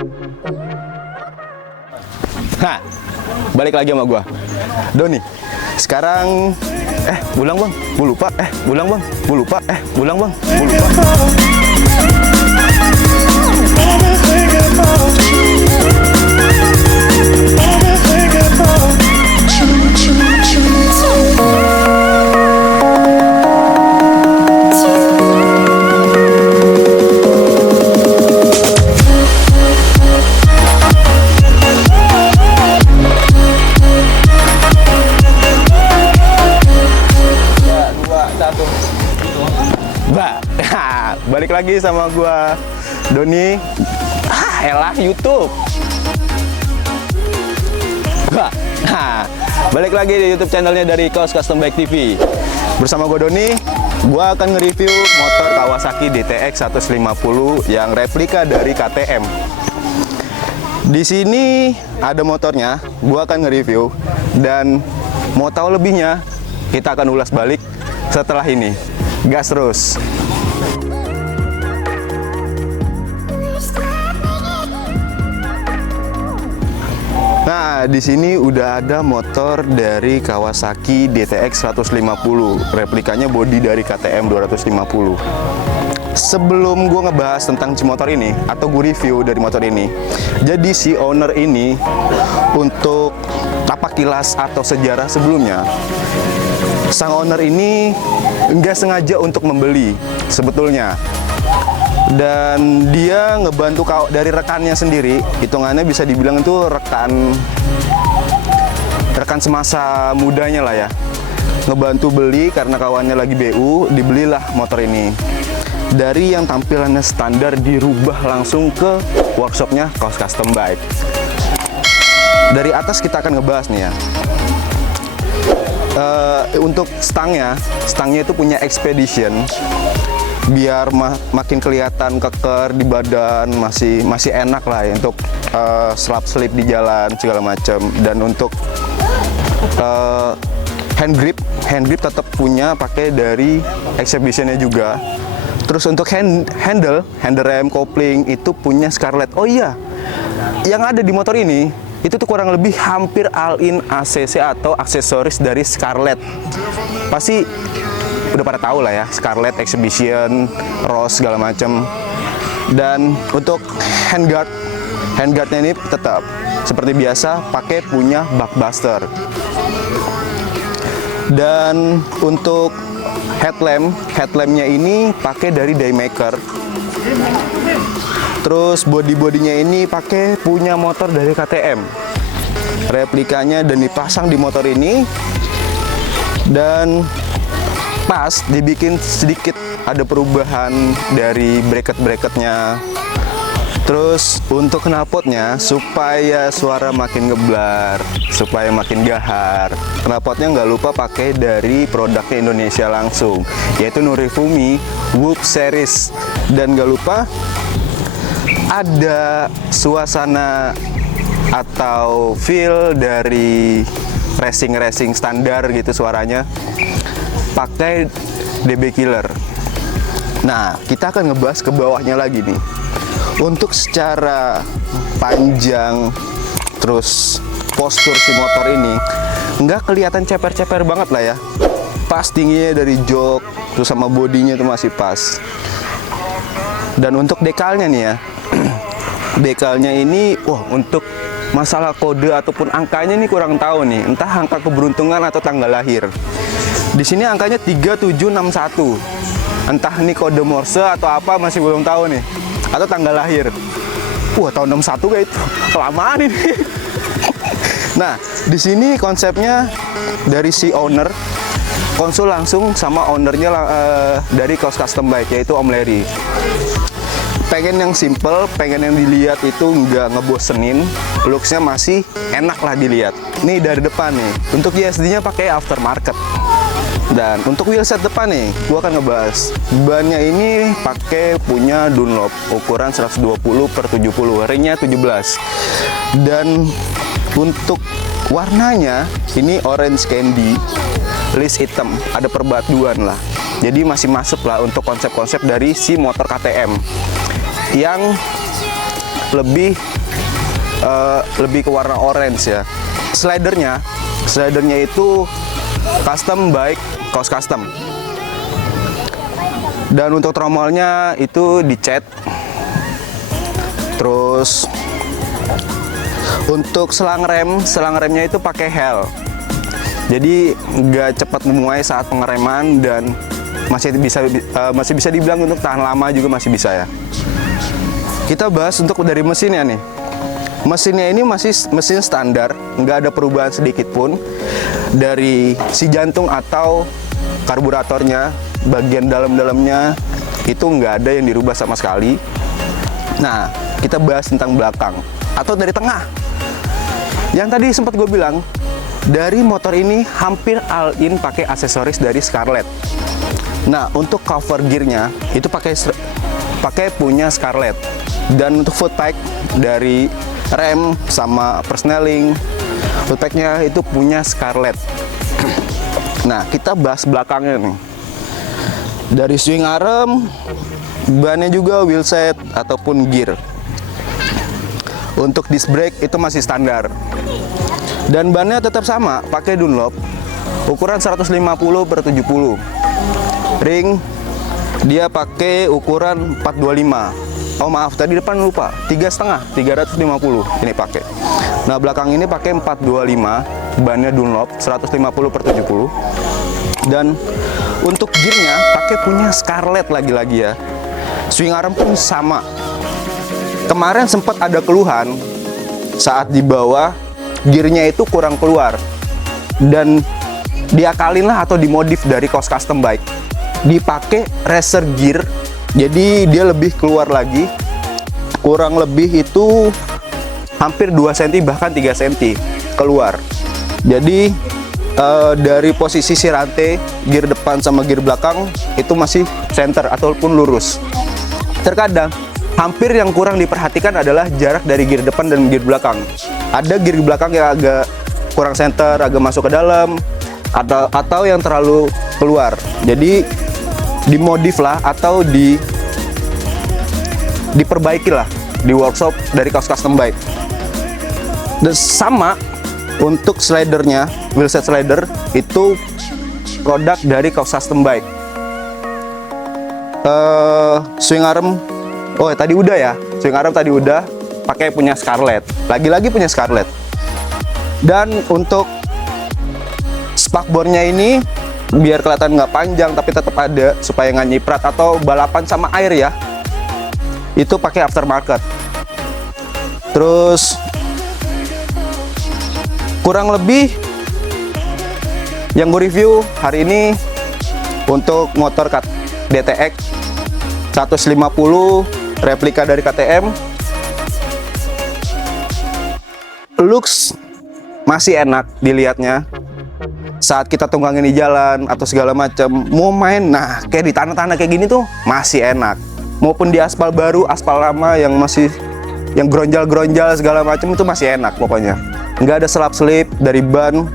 Nah, balik lagi sama gua, Doni. Sekarang, ulang bang, gua lupa. Ulang bang, gua lupa. Ulang bang, gua lupa. Balik lagi sama gua Doni. Elah YouTube. Balik lagi di YouTube channelnya dari Kaos Custom Bike TV. Bersama gua Doni, gua akan nge-review motor Kawasaki DTX 150 yang replika dari KTM. Di sini ada motornya, gua akan nge-review dan mau tahu lebihnya, kita akan ulas balik setelah ini. Gas terus. Nah, di sini udah ada motor dari Kawasaki DTX 150, replikanya body dari KTM 250. Sebelum gue ngebahas tentang si motor ini atau gue review dari motor ini, jadi si owner ini untuk tapak kilas atau sejarah sebelumnya, sang owner ini nggak sengaja untuk membeli sebetulnya. Dan dia ngebantu dari rekannya sendiri, hitungannya bisa dibilang itu rekan semasa mudanya lah ya, ngebantu beli karena kawannya lagi BU, dibelilah motor ini. Dari yang tampilannya standar dirubah langsung ke workshopnya Kaos Custom Bike. Dari atas kita akan ngebahas nih ya. Untuk stangnya itu punya Expedition, biar makin kelihatan keker di badan, masih enak lah ya untuk slap slip di jalan segala macam. Dan untuk hand grip tetap punya pakai dari Exhibitionnya juga. Terus untuk handle rem, kopling itu punya Scarlett. Oh iya, yang ada di motor ini itu tuh kurang lebih hampir all-in ACC atau aksesoris dari Scarlett. Pasti udah pada tahu lah ya, Scarlett, Exhibition, Rose segala macam. Dan untuk handguardnya ini tetap seperti biasa pakai punya Buckbuster. Dan untuk headlampnya ini pakai dari Daymaker. Terus bodinya ini pakai punya motor dari KTM, replikanya, dan dipasang di motor ini. Dan pas dibikin sedikit ada perubahan dari bracket-bracketnya. Terus untuk knalpotnya supaya suara makin ngeblar, supaya makin gahar, knalpotnya nggak lupa pakai dari produknya Indonesia langsung, yaitu Norifumi Whoop Series. Dan nggak lupa ada suasana atau feel dari racing standar gitu suaranya, pakai DB Killer. Nah, kita akan ngebahas ke bawahnya lagi nih. Untuk secara panjang, terus postur si motor ini nggak kelihatan ceper-ceper banget lah ya. Pas tingginya dari jok, terus sama bodinya itu masih pas. Dan untuk dekalnya nih ya, dekalnya ini, untuk masalah kode ataupun angkanya ini kurang tahu nih, entah angka keberuntungan atau tanggal lahir. Di sini angkanya 3761. Entah ini kode Morse atau apa, masih belum tahu nih. Atau tanggal lahir. Tahun 61 kayak itu. Kelamaan ini. Nah, di sini konsepnya dari si owner, konsul langsung sama ownernya dari Kaos Custom Bike, yaitu Om Larry. Pengen yang simple, pengen yang dilihat itu nggak ngebosenin, looksnya masih enak lah dilihat. Nih dari depan nih, untuk ISD-nya pakai aftermarket. Dan untuk wheelset depan nih, gua akan ngebahas. Bannya ini pakai punya Dunlop, ukuran 120/70, ringnya 17. Dan untuk warnanya, ini orange candy, list hitam, ada perbaduan lah. Jadi masih masuk lah untuk konsep-konsep dari si motor KTM. Yang lebih lebih ke warna orange ya. Slidernya itu custom by Kaos Custom. Dan untuk tromolnya itu dicat. Terus untuk selang remnya itu pakai Hell. Jadi nggak cepat memuai saat pengereman dan masih bisa dibilang untuk tahan lama juga masih bisa ya. Kita bahas untuk dari mesinnya nih. Mesinnya ini masih mesin standar, nggak ada perubahan sedikit pun dari si jantung atau karburatornya. Bagian dalam-dalamnya itu nggak ada yang dirubah sama sekali. Nah, kita bahas tentang belakang atau dari tengah. Yang tadi sempat gue bilang, dari motor ini hampir all in pakai aksesoris dari Scarlett. Nah, untuk cover gearnya itu pakai punya Scarlett. Dan untuk foot pack dari rem sama persneling, foot packnya itu punya Scarlett. Nah, kita bahas belakangnya nih. Dari swing arm, bannya juga wheel set ataupun gear. Untuk disc brake itu masih standar. Dan bannya tetap sama, pakai Dunlop, ukuran 150/70. Ring dia pakai ukuran 425. Oh maaf, tadi depan lupa, 3,5, 350 ini pakai. Nah, belakang ini pakai 425, bannya Dunlop 150/70. Dan untuk gearnya pakai punya Scarlett lagi-lagi ya. Swing arm pun sama. Kemarin sempat ada keluhan saat di bawah gearnya itu kurang keluar, dan diakalin lah atau dimodif dari Kaos Custom Bike, dipakai racer gear, jadi dia lebih keluar lagi, kurang lebih itu hampir 2 cm bahkan 3 cm keluar. Jadi dari posisi si rantai gear depan sama gear belakang itu masih center ataupun lurus. Terkadang hampir yang kurang diperhatikan adalah jarak dari gear depan dan gear belakang. Ada gear belakang yang agak kurang center, agak masuk ke dalam, atau yang terlalu keluar. Jadi dimodif lah atau diperbaiki lah di workshop dari Kaos Custom Bike. Dan sama untuk slidernya, wheelset slider itu produk dari Kaos Custom Bike. Swing arm, oh tadi udah ya, swing arm tadi udah pakai punya Scarlett, lagi-lagi punya Scarlett. Dan untuk spakbornya ini biar kelihatan nggak panjang tapi tetap ada supaya nggak nyiprat atau balapan sama air ya, itu pakai aftermarket. Terus kurang lebih yang gue review hari ini untuk motor DTX 150 replika dari KTM. Looks masih enak dilihatnya saat kita tunggangin di jalan atau segala macam. Mau main, nah kayak di tanah-tanah kayak gini tuh masih enak. Maupun di aspal baru, aspal lama yang masih yang gronjal-gronjal segala macam itu masih enak pokoknya. Nggak ada selap-selip dari ban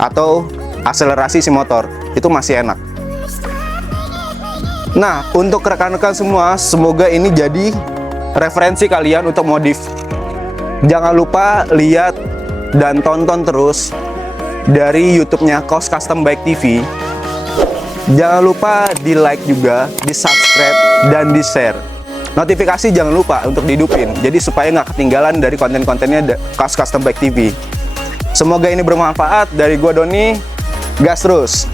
atau akselerasi si motor, itu masih enak. Nah, untuk rekan-rekan semua, semoga ini jadi referensi kalian untuk modif. Jangan lupa lihat dan tonton terus dari YouTube-nya Kaos Custom Bike TV. Jangan lupa di like juga, di subscribe, dan di share. Notifikasi jangan lupa untuk dihidupin, jadi supaya nggak ketinggalan dari konten-kontennya Kaos Custom Bike TV. Semoga ini bermanfaat. Dari gua Doni, gas terus!